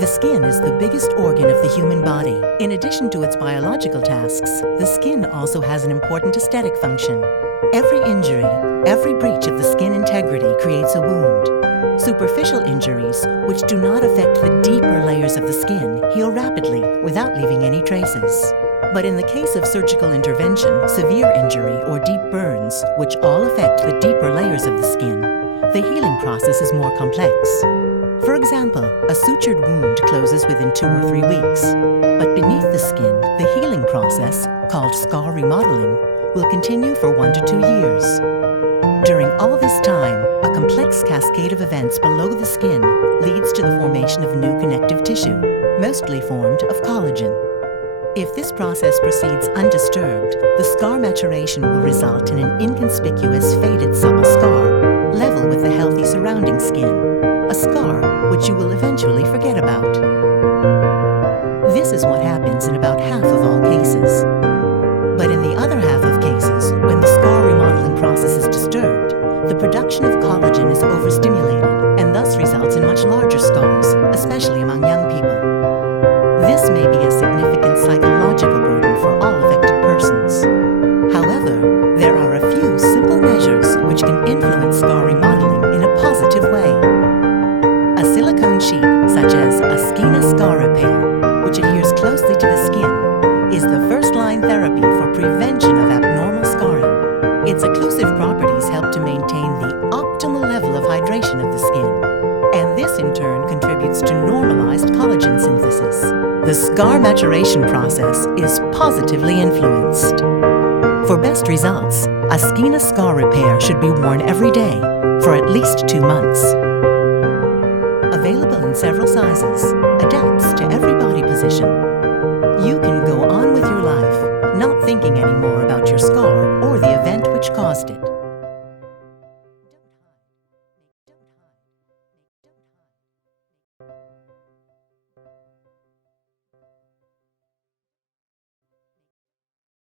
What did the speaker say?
The skin is the biggest organ of the human body. In addition to its biological tasks, the skin also has an important aesthetic function. Every injury, every breach of the skin integrity creates a wound. Superficial injuries, which do not affect the deeper layers of the skin, heal rapidly without leaving any traces. But in the case of surgical intervention, severe injury, or deep burns, which all affect the deeper layers of the skin, the healing process is more complex. For example, a sutured wound closes within 2 or 3 weeks, but beneath the skin, the healing process, called scar remodeling, will continue for 1 to 2 years. During all this time, a complex cascade of events below the skin leads to the formation of new connective tissue, mostly formed of collagen. If this process proceeds undisturbed, the scar maturation will result in an inconspicuous, faded, supple scar, level with the healthy surrounding skin. A scar which you will eventually forget about. This is what happens in about half of all cases. But in the other half of cases, when the scar remodeling process is disturbed, the production of collagen is overstimulated and thus results in much larger scars, especially among young people. This may be a significant psychological burden for all affected persons. However, there are a few simple measures which can influence scar remodeling in a positive way. A silicone sheet, such as Askina Scar Repair, which adheres closely to the skin, is the first-line therapy for prevention of abnormal scarring. Its occlusive properties help to maintain the optimal level of hydration of the skin, and this in turn contributes to normalized collagen synthesis. The scar maturation process is positively influenced. For best results, Askina Scar Repair should be worn every day for at least 2 months. Available in several sizes, adapts to every body position. You can go on with your life, not thinking anymore